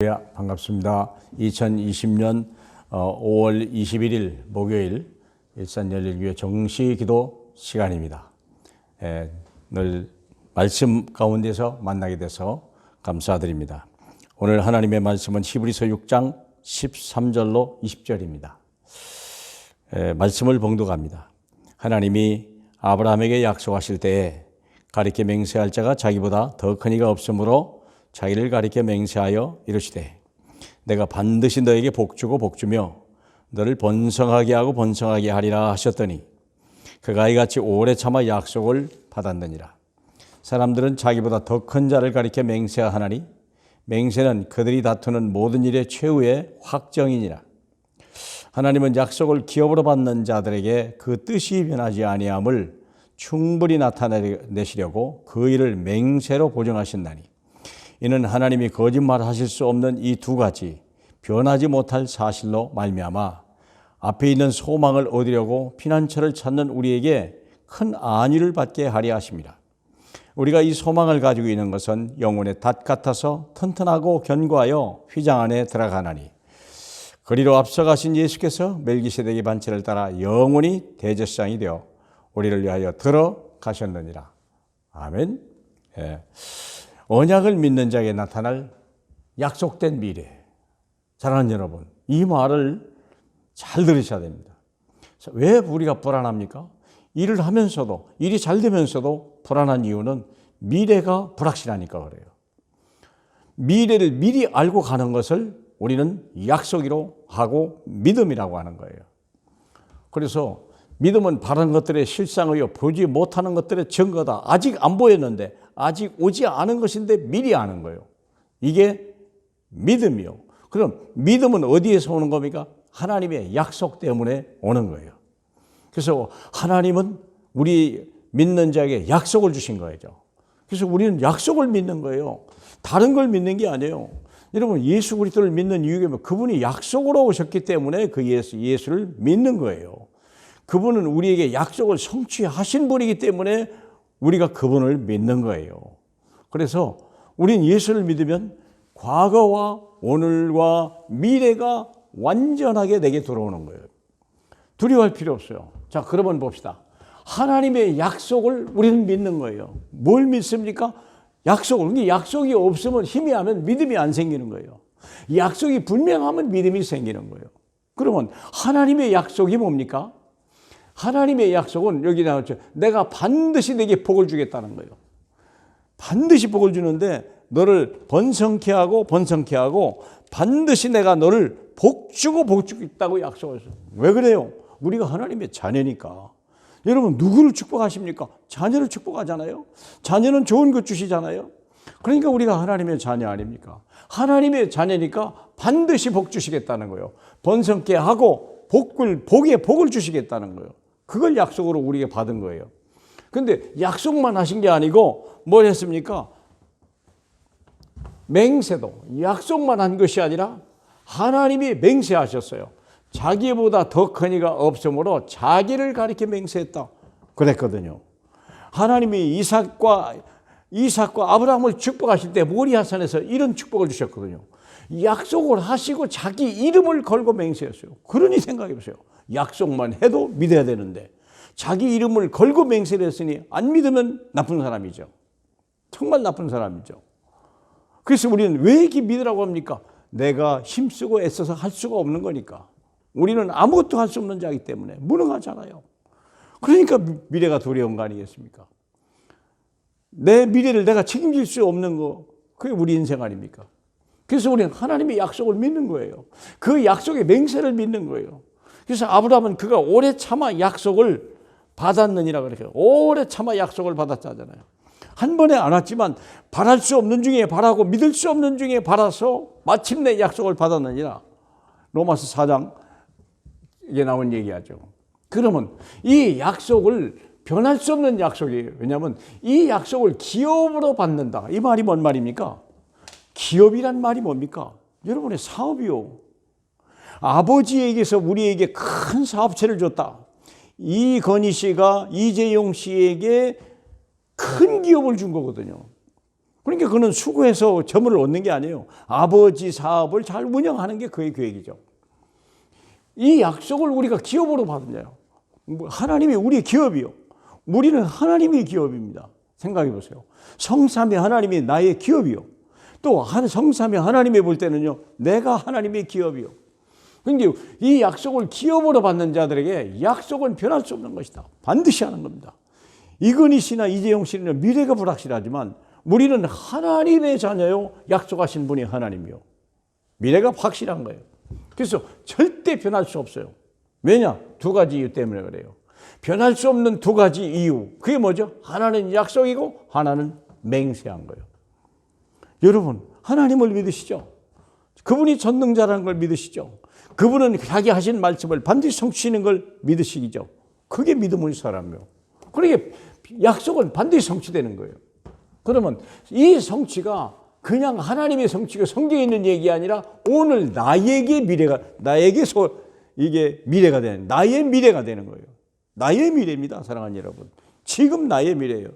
반갑습니다. 2020년 5월 21일 목요일 일산열일교회 정시기도 시간입니다. 늘 말씀 가운데서 만나게 돼서 감사드립니다. 오늘 하나님의 말씀은 히브리서 6장 13절로 20절입니다. 말씀을 봉독합니다. 하나님이 아브라함에게 약속하실 때에 가리켜 맹세할 자가 자기보다 더 큰 이가 없으므로 자기를 가리켜 맹세하여 이르시되 내가 반드시 너에게 복주고 복주며 너를 번성하게 하고 번성하게 하리라 하셨더니 그가 이같이 오래 참아 약속을 받았느니라. 사람들은 자기보다 더 큰 자를 가리켜 맹세하나니 맹세는 그들이 다투는 모든 일의 최후의 확정이니라. 하나님은 약속을 기업으로 받는 자들에게 그 뜻이 변하지 아니함을 충분히 나타내시려고 그 일을 맹세로 보증하신다니 이는 하나님이 거짓말하실 수 없는 이 두 가지 변하지 못할 사실로 말미암아 앞에 있는 소망을 얻으려고 피난처를 찾는 우리에게 큰 안위를 받게 하려 하심이라. 우리가 이 소망을 가지고 있는 것은 영혼의 닷 같아서 튼튼하고 견고하여 휘장 안에 들어가나니 그리로 앞서가신 예수께서 멜기세덱의 반차를 따라 영원히 대제사장이 되어 우리를 위하여 들어가셨느니라. 아멘. 언약을 믿는 자에게 나타날 약속된 미래. 사랑하는 여러분, 이 말을 잘 들으셔야 됩니다. 왜 우리가 불안합니까? 일을 하면서도, 일이 잘 되면서도 불안한 이유는 미래가 불확실하니까 그래요. 미래를 미리 알고 가는 것을 우리는 약속이로 하고 믿음이라고 하는 거예요. 그래서 믿음은 바른 것들의 실상이요 보지 못하는 것들의 증거다. 아직 안 보였는데 아직 오지 않은 것인데 미리 아는 거예요. 이게 믿음이요. 그럼 믿음은 어디에서 오는 겁니까? 하나님의 약속 때문에 오는 거예요. 그래서 하나님은 우리 믿는 자에게 약속을 주신 거죠. 그래서 우리는 약속을 믿는 거예요. 다른 걸 믿는 게 아니에요. 여러분 예수 그리스도를 믿는 이유가 그분이 약속으로 오셨기 때문에 그 예수를 믿는 거예요. 그분은 우리에게 약속을 성취하신 분이기 때문에 우리가 그분을 믿는 거예요. 그래서 우린 예수를 믿으면 과거와 오늘과 미래가 완전하게 내게 들어오는 거예요. 두려워할 필요 없어요. 자, 그러면 봅시다. 하나님의 약속을 우리는 믿는 거예요. 뭘 믿습니까? 약속을. 약속이 없으면 희미하면 믿음이 안 생기는 거예요. 약속이 분명하면 믿음이 생기는 거예요. 그러면 하나님의 약속이 뭡니까? 하나님의 약속은 여기 나왔죠. 내가 반드시 내게 복을 주겠다는 거예요. 반드시 복을 주는데 너를 번성케 하고 번성케 하고 반드시 내가 너를 복주고 복주겠다고 약속했어요. 왜 그래요? 우리가 하나님의 자녀니까. 여러분 누구를 축복하십니까? 자녀를 축복하잖아요. 자녀는 좋은 것 주시잖아요. 그러니까 우리가 하나님의 자녀 아닙니까? 하나님의 자녀니까 반드시 복 주시겠다는 거예요. 번성케 하고 복에 복을 주시겠다는 거예요. 그걸 약속으로 우리가 받은 거예요. 그런데 약속만 하신 게 아니고 뭘 했습니까? 맹세도 약속만 한 것이 아니라 하나님이 맹세하셨어요. 자기보다 더 큰 이가 없으므로 자기를 가리켜 맹세했다. 그랬거든요. 하나님이 이삭과 아브라함을 축복하실 때 모리아산에서 이런 축복을 주셨거든요. 약속을 하시고 자기 이름을 걸고 맹세했어요. 그러니 생각해 보세요. 약속만 해도 믿어야 되는데 자기 이름을 걸고 맹세를 했으니 안 믿으면 나쁜 사람이죠. 정말 나쁜 사람이죠. 그래서 우리는 왜 이렇게 믿으라고 합니까? 내가 힘쓰고 애써서 할 수가 없는 거니까. 우리는 아무것도 할 수 없는 자이기 때문에 무능하잖아요. 그러니까 미래가 두려운 거 아니겠습니까? 내 미래를 내가 책임질 수 없는 거, 그게 우리 인생 아닙니까? 그래서 우리는 하나님의 약속을 믿는 거예요. 그 약속의 맹세를 믿는 거예요. 그래서 아브라함은 그가 오래 참아 약속을 받았느니라 그래요. 오래 참아 약속을 받았잖아요. 한 번에 안 왔지만 바랄 수 없는 중에 바라고 믿을 수 없는 중에 바라서 마침내 약속을 받았느니라. 로마서 4장에 나온 얘기하죠. 그러면 이 약속을 변할 수 없는 약속이에요. 왜냐하면 이 약속을 기업으로 받는다. 이 말이 뭔 말입니까? 기업이란 말이 뭡니까? 여러분의 사업이요. 아버지에게서 우리에게 큰 사업체를 줬다. 이건희 씨가 이재용 씨에게 큰 기업을 준 거거든요. 그러니까 그는 수고해서 점을 얻는 게 아니에요. 아버지 사업을 잘 운영하는 게 그의 계획이죠. 이 약속을 우리가 기업으로 받느냐요. 하나님이 우리의 기업이요. 우리는 하나님의 기업입니다. 생각해 보세요. 성삼위 하나님이 나의 기업이요. 또 성삼위 하나님이 볼 때는요, 내가 하나님의 기업이요. 그러니까 이 약속을 기업으로 받는 자들에게 약속은 변할 수 없는 것이다. 반드시 하는 겁니다. 이건희 씨나 이재용 씨는 미래가 불확실하지만 우리는 하나님의 자녀요. 약속하신 분이 하나님이요. 미래가 확실한 거예요. 그래서 절대 변할 수 없어요. 왜냐? 두 가지 이유 때문에 그래요. 변할 수 없는 두 가지 이유. 그게 뭐죠? 하나는 약속이고 하나는 맹세한 거예요. 여러분, 하나님을 믿으시죠? 그분이 전능자라는 걸 믿으시죠? 그분은 자기 하신 말씀을 반드시 성취하는 걸 믿으시죠? 그게 믿음의 사람이에요. 그러니까 약속은 반드시 성취되는 거예요. 그러면 이 성취가 그냥 하나님의 성취가 성경에 있는 얘기 아니라 오늘 나에게 미래가, 이게 미래가 되는, 나의 미래가 되는 거예요. 나의 미래입니다, 사랑하는 여러분. 지금 나의 미래예요.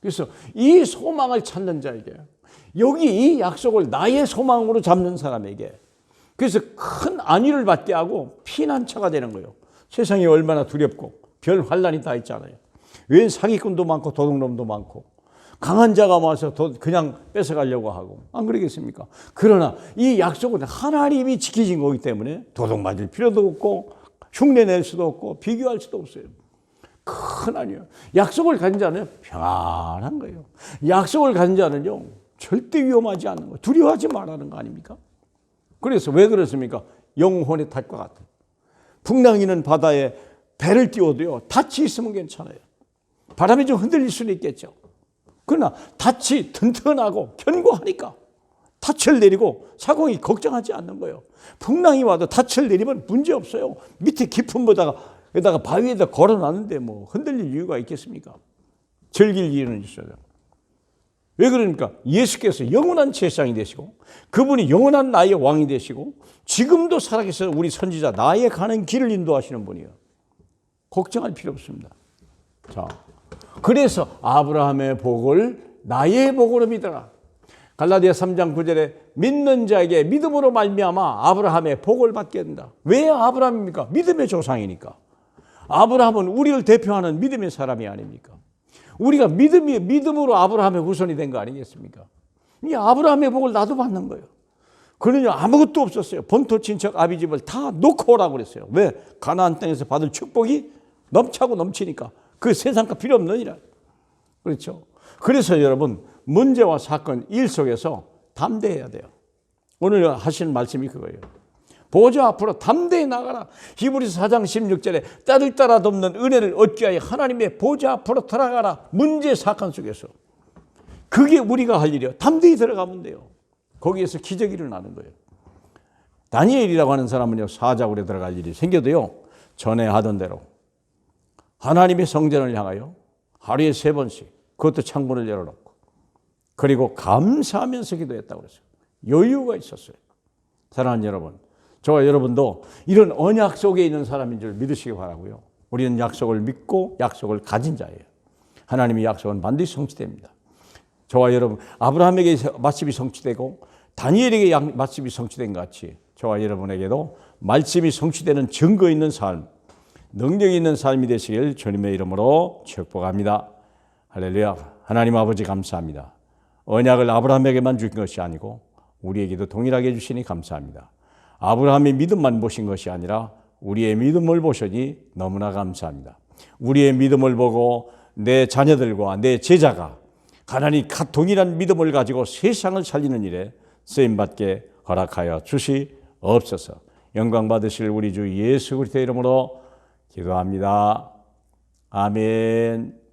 그래서 이 소망을 찾는 자에게, 여기 이 약속을 나의 소망으로 잡는 사람에게, 그래서 큰 안위를 받게 하고 피난처가 되는 거예요. 세상이 얼마나 두렵고 별 환란이 다 있잖아요. 왜 사기꾼도 많고 도둑놈도 많고 강한 자가 와서 그냥 뺏어가려고 하고, 안 그러겠습니까? 그러나 이 약속은 하나님이 지키신 거기 때문에 도둑 맞을 필요도 없고 흉내낼 수도 없고 비교할 수도 없어요. 큰 아니에요. 약속을 가진 자는 평안한 거예요. 약속을 가진 자는요, 절대 위험하지 않는 거예요. 두려워하지 말라는 거 아닙니까? 그래서 왜 그렇습니까? 영혼의 탓과 같은. 풍랑이는 바다에 배를 띄워도요, 닻이 있으면 괜찮아요. 바람이 좀 흔들릴 수는 있겠죠. 그러나 닻이 튼튼하고 견고하니까 닻을 내리고 사공이 걱정하지 않는 거예요. 풍랑이 와도 닻을 내리면 문제 없어요. 밑에 깊은 데다가 바위에다 걸어놨는데 뭐 흔들릴 이유가 있겠습니까? 즐길 이유는 있어요. 왜 그러니까? 예수께서 영원한 제사장이 되시고 그분이 영원한 나의 왕이 되시고 지금도 살아계셔서 우리 선지자 나의 가는 길을 인도하시는 분이에요. 걱정할 필요 없습니다. 자, 그래서 아브라함의 복을 나의 복으로 믿어라. 갈라디아 3장 9절에 믿는 자에게 믿음으로 말미암아 아브라함의 복을 받게 된다. 왜 아브라함입니까? 믿음의 조상이니까. 아브라함은 우리를 대표하는 믿음의 사람이 아닙니까? 우리가 믿음으로 아브라함의 후손이 된 거 아니겠습니까? 이 아브라함의 복을 나도 받는 거예요. 그는요, 아무것도 없었어요. 본토 친척 아비집을 다 놓고 오라고 그랬어요. 왜? 가나안 땅에서 받을 축복이 넘차고 넘치니까. 그 세상과 필요 없느니라. 그렇죠? 그래서 여러분, 문제와 사건, 일 속에서 담대해야 돼요. 오늘 하시는 말씀이 그거예요. 보좌 앞으로 담대히 나가라. 히브리서 4장 16절에 때를 따라 돕는 은혜를 얻기 위하여 하나님의 보좌 앞으로 들어가라. 문제 사건 속에서. 그게 우리가 할 일이에요. 담대히 들어가면 돼요. 거기에서 기적이 일어나는 거예요. 다니엘이라고 하는 사람은요, 사자굴에 들어갈 일이 생겨도요, 전에 하던 대로 하나님의 성전을 향하여 하루에 3번씩 그것도 창문을 열어놓고 그리고 감사하면서 기도했다고 그랬어요. 여유가 있었어요. 사랑하는 여러분, 저와 여러분도 이런 언약 속에 있는 사람인 줄 믿으시기 바라고요. 우리는 약속을 믿고 약속을 가진 자예요. 하나님의 약속은 반드시 성취됩니다. 저와 여러분, 아브라함에게 말씀이 성취되고 다니엘에게 말씀이 성취된 것 같이 저와 여러분에게도 말씀이 성취되는 증거 있는 삶, 능력 있는 삶이 되시길 주님의 이름으로 축복합니다. 할렐루야. 하나님 아버지 감사합니다. 언약을 아브라함에게만 주신 것이 아니고 우리에게도 동일하게 주시니 감사합니다. 아브라함의 믿음만 보신 것이 아니라 우리의 믿음을 보시니 너무나 감사합니다. 우리의 믿음을 보고 내 자녀들과 내 제자가 가난히 동일한 믿음을 가지고 세상을 살리는 일에 쓰임받게 허락하여 주시옵소서. 영광 받으실 우리 주 예수 그리스도의 이름으로 기도합니다. 아멘.